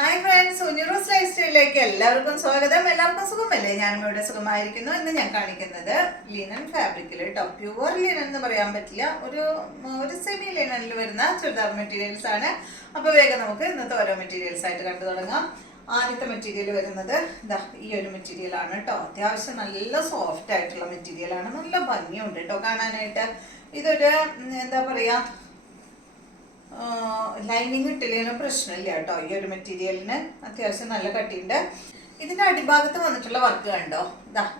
Hi friends, ഉഞ്ഞിറൂസ് life സ്റ്റൈലിലേക്ക് എല്ലാവർക്കും സ്വാഗതം. എല്ലാവർക്കും സുഖമല്ലേ? ഞാനും ഇവിടെ സുഖമായിരിക്കുന്നു. ഇന്ന് ഞാൻ കാണിക്കുന്നത് ലിനൻ ഫാബ്രിക്കിൽ കേട്ടോ, പ്യുവർ ലിനൻ എന്ന് പറയാൻ പറ്റില്ല, ഒരു സെമി ലിനനിൽ വരുന്ന ചുരിദാർ മെറ്റീരിയൽസ് ആണ്. അപ്പോൾ വേഗം നമുക്ക് ഇന്നത്തെ ഓരോ മെറ്റീരിയൽസ് ആയിട്ട് കണ്ടു തുടങ്ങാം. ആദ്യത്തെ മെറ്റീരിയൽ വരുന്നത് ഈ ഒരു മെറ്റീരിയൽ ആണ് കേട്ടോ. അത്യാവശ്യം നല്ല സോഫ്റ്റ് ആയിട്ടുള്ള മെറ്റീരിയൽ ആണ്, നല്ല ഭംഗിയുണ്ട് കേട്ടോ കാണാനായിട്ട്. ഇതൊരു എന്താ പറയാ, ലൈനിങ് ഇട്ടില്ലെങ്കിലും പ്രശ്നമില്ല കേട്ടോ. ഈ ഒരു മെറ്റീരിയലിന് അത്യാവശ്യം നല്ല കട്ടിയുണ്ട്. ഇതിന്റെ അടിഭാഗത്ത് വന്നിട്ടുള്ള വർക്ക് കണ്ടോ,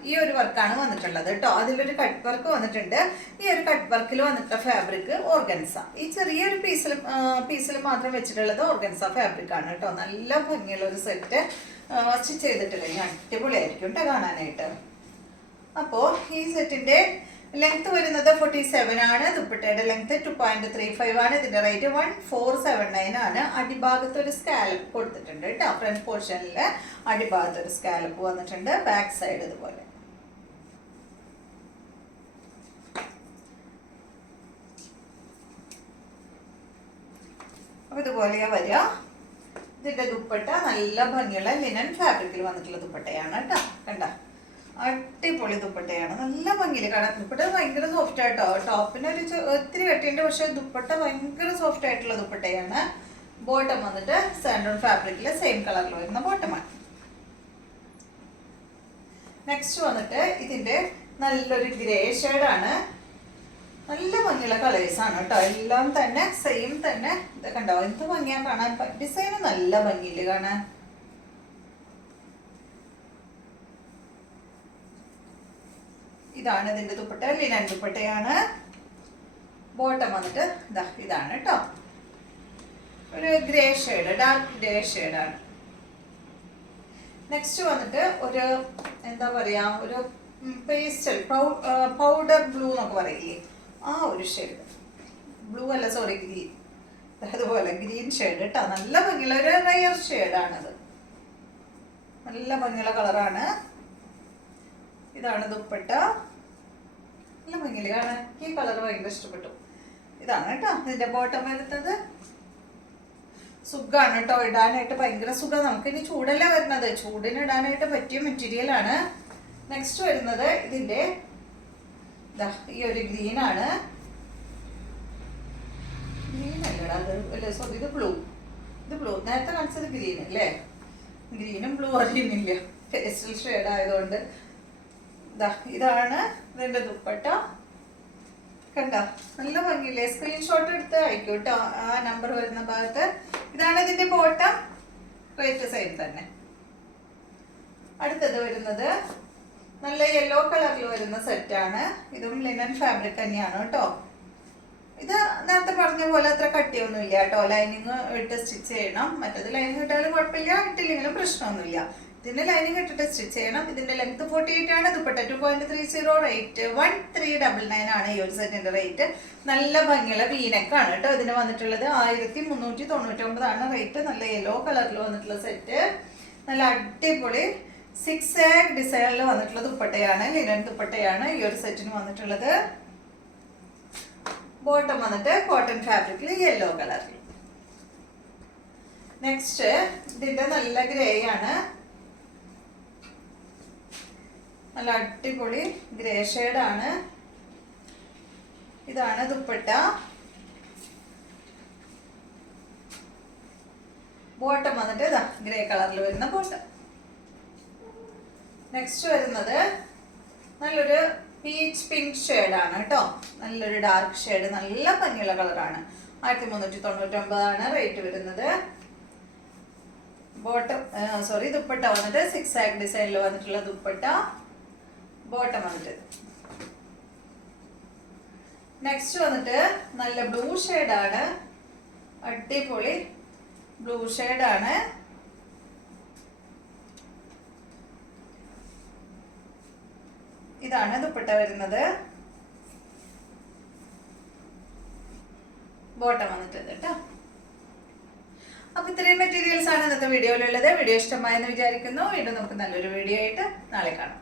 ഈ ഒരു വർക്കാണ് വന്നിട്ടുള്ളത് കേട്ടോ. അതിലൊരു കട്ട് വർക്ക് വന്നിട്ടുണ്ട്. ഈ ഒരു കട്ട് വർക്കിൽ വന്നിട്ടുള്ള ഫാബ്രിക് ഓർഗൻസ. ഈ ചെറിയൊരു പീസിൽ മാത്രം വെച്ചിട്ടുള്ളത് ഓർഗൻസ ഫാബ്രിക് ആണ് കേട്ടോ. നല്ല ഭംഗിയുള്ള ഒരു സെറ്റ് സ്റ്റിച്ച് ചെയ്തിട്ടില്ലെങ്കിൽ അടിപൊളിയായിരിക്കും കേട്ടോ കാണാനായിട്ട്. അപ്പോൾ ഈ സെറ്റിന്റെ ലെങ്ത് വരുന്നത് 47 ആണ്. ദുപ്പട്ടയുടെ ലെങ്ത് 2.35 ആണ്. ഇതിന്റെ റേറ്റ് 1479 ആണ്. അടിഭാഗത്ത് ഒരു സ്കാലപ്പ് കൊടുത്തിട്ടുണ്ട് കേട്ടോ. ഫ്രണ്ട് പോർഷനിൽ അടിഭാഗത്ത് ഒരു സ്കാലപ്പ് വന്നിട്ടുണ്ട്. ബാക്ക് സൈഡ് ഇതുപോലെ. അപ്പൊ ഇതുപോലെയാ വരിക. ഇതിന്റെ ദുപ്പട്ട നല്ല ഭംഗിയുള്ള ലിനൻ ഫാബ്രിക്കിൽ വന്നിട്ടുള്ള ദുപ്പട്ടയാണ് കേട്ടോ. കണ്ട, അടിപൊളി ദുപ്പട്ടയാണ്, നല്ല ഭംഗിയിൽ കാണാൻ. ദുപ്പട്ട ഭയങ്കര സോഫ്റ്റ് ആയിട്ടോ. ടോപ്പിന് ഒരു ഒത്തിരി കട്ടിയുണ്ട്, പക്ഷെ ദുപ്പട്ട ഭയങ്കര സോഫ്റ്റ് ആയിട്ടുള്ള ദുപ്പട്ടയാണ്. ബോട്ടം വന്നിട്ട് സാൻഡോൺ ഫാബ്രിക്കില് സെയിം കളറിൽ വരുന്ന ബോട്ടമാണ്. നെക്സ്റ്റ് വന്നിട്ട് ഇതിന്റെ നല്ലൊരു ഗ്രേ ഷെയ്ഡാണ്. നല്ല ഭംഗിയുള്ള കളേഴ്സ് ആണ് കേട്ടോ. എല്ലാം തന്നെ സെയിം തന്നെ. ഇതൊക്കെ ഉണ്ടാവും, എന്ത് ഭംഗിയാ കാണാൻ. ഡിസൈന് നല്ല ഭംഗിയില് കാണാൻ. ഇതാണ് ഇതിന്റെ ദുപ്പട്ട, ലിനൻ ദുപ്പട്ടയാണ്. ബോട്ടം വന്നിട്ട് ഇതാണ് കേട്ടോ. ഒരു ഗ്രേ ഷെയ്ഡ്, ഡാർക്ക് ഗ്രേ ഷെയ്ഡാണ്. നെക്സ്റ്റ് വന്നിട്ട് ഒരു എന്താ പറയാ, ഒരു പേസ്റ്റൽ പൗഡർ ബ്ലൂ എന്നൊക്കെ പറയില്ലേ, ആ ഒരു ഷെയ്ഡ്. ബ്ലൂ അല്ല, സോറി, ഗ്രീൻ. അതുപോലെ ഗ്രീൻ ഷെയ്ഡ് കേട്ടോ. നല്ല ഭംഗിയുള്ള ഒരു റയർ ഷെയ്ഡാണത്. നല്ല ഭംഗിയുള്ള കളറാണ്. ഇതാണ് ദുപ്പട്ട, നല്ല ഭംഗിയില് കാണാൻ. ഈ കളർ ഭയങ്കര ഇഷ്ടപ്പെട്ടു. ഇതാണ് കേട്ടോ ഇതിന്റെ ബോട്ടം വരുന്നത്. സുഖമാണ് കേട്ടോ ഇടാനായിട്ട്, ഭയങ്കര സുഖം. നമുക്ക് ഇനി ചൂടല്ല വരുന്നത്, ചൂടിന് ഇടാനായിട്ട് പറ്റിയ മെറ്റീരിയൽ ആണ്. നെക്സ്റ്റ് വരുന്നത് ഇതിന്റെ ഈ ഒരു ഗ്രീൻ ആണ്. ഗ്രീൻ അല്ലടാ, അല്ലേ സോറി, ഇത് ബ്ലൂ. ഇത് ബ്ലൂ. നേരത്തെ കാണിച്ചത് ഗ്രീൻ അല്ലേ? ഗ്രീനും ബ്ലൂ അറിയുന്നില്ല, പേസ്റ്റൽ ഷെയ്ഡ് ആയതുകൊണ്ട്. ഇതാണ് ഇതിന്റെ ദുപ്പട്ട. കണ്ട, നല്ല ഭംഗിയില്ലേ? സ്ക്രീൻഷോട്ട് എടുത്ത് അയക്കും കേട്ടോ, ആ നമ്പർ വരുന്ന ഭാഗത്ത്. ഇതാണ് ഇതിന്റെ ബോട്ടം. റേറ്റ് സെയിം തന്നെ. അടുത്തത് വരുന്നത് നല്ല യെല്ലോ കളറിൽ വരുന്ന സെറ്റാണ്. ഇതും ലിനൻ ഫാബ്രിക് തന്നെയാണ് കേട്ടോ. ഇത് നേരത്തെ പറഞ്ഞ പോലെ അത്ര കട്ടിയൊന്നും ഇല്ല കേട്ടോ. ലൈനിങ് ഇട്ട് സ്റ്റിച്ച് ചെയ്യണം. മറ്റേത് ലൈനിങ് ഇട്ടാലും കുഴപ്പമില്ല, ഇട്ടില്ലെങ്കിലും പ്രശ്നമൊന്നുമില്ല. ഇതിന്റെ ലൈനിങ് ഇട്ടിട്ട് സ്റ്റിച്ച് ചെയ്യണം. ഇതിന്റെ ലെങ്ത് 48 ആണ്. ദുപ്പട്ട 2.30. റേറ്റ് 1399 ആണ് ഈ ഒരു സെറ്റിന്റെ റേറ്റ്. നല്ല ഭംഗിയുള്ള വീനക്കാണ് കേട്ടോ ഇതിന് വന്നിട്ടുള്ളത്. 1399 ആണ് റേറ്റ്. നല്ല യെല്ലോ കളറിൽ വന്നിട്ടുള്ള സെറ്റ്. നല്ല അടിപൊളി 6 ഡിസൈനിൽ വന്നിട്ടുള്ള ദുപ്പട്ടയാണ്, ലിനൻ ദുപ്പട്ടയാണ് ഈ ഒരു സെറ്റിന് വന്നിട്ടുള്ളത്. ബോട്ടം വന്നിട്ട് കോട്ടൺ ഫാബ്രിക്കിൽ യെല്ലോ കളറിൽ. നെക്സ്റ്റ് ഇതിന്റെ നല്ല ഗ്രേ ആണ്. നല്ല അടിപൊളി ഗ്രേ ഷെയ്ഡാണ്. ഇതാണ് ദുപ്പട്ട. ബോട്ടം വന്നിട്ട് ഗ്രേ കളറിൽ വരുന്ന ബോട്ടം. നെക്സ്റ്റ് വരുന്നത് നല്ലൊരു പീച്ച് പിങ്ക് ഷെയ്ഡാണ് കേട്ടോ. നല്ലൊരു ഡാർക്ക് ഷെയ്ഡ്, നല്ല ഭംഗിയുള്ള കളറാണ്. 1399 ആണ് റേറ്റ് വരുന്നത്. ബോട്ടം സോറി, ദുപ്പട്ട വന്നിട്ട് 6 ഡിസൈനിൽ വന്നിട്ടുള്ള ദുപ്പട്ട. ബോട്ടം വന്നിട്ട്. നെക്സ്റ്റ് വന്നിട്ട് നല്ല ബ്ലൂ ഷെയ്ഡാണ്. അടിപൊളി ബ്ലൂ ഷെയ്ഡാണ്. ഇതാണ് ദുപ്പട്ട വരുന്നത്. ബോട്ടം വന്നിട്ടുണ്ട് കേട്ടോ. അപ്പൊ ഇത്രയും മെറ്റീരിയൽസ് ആണ് ഇന്നത്തെ വീഡിയോയിലുള്ളത്. വീഡിയോ ഇഷ്ടമായെന്ന് വിചാരിക്കുന്നു. വീണ്ടും നമുക്ക് നല്ലൊരു വീഡിയോ ആയിട്ട് നാളെ കാണാം.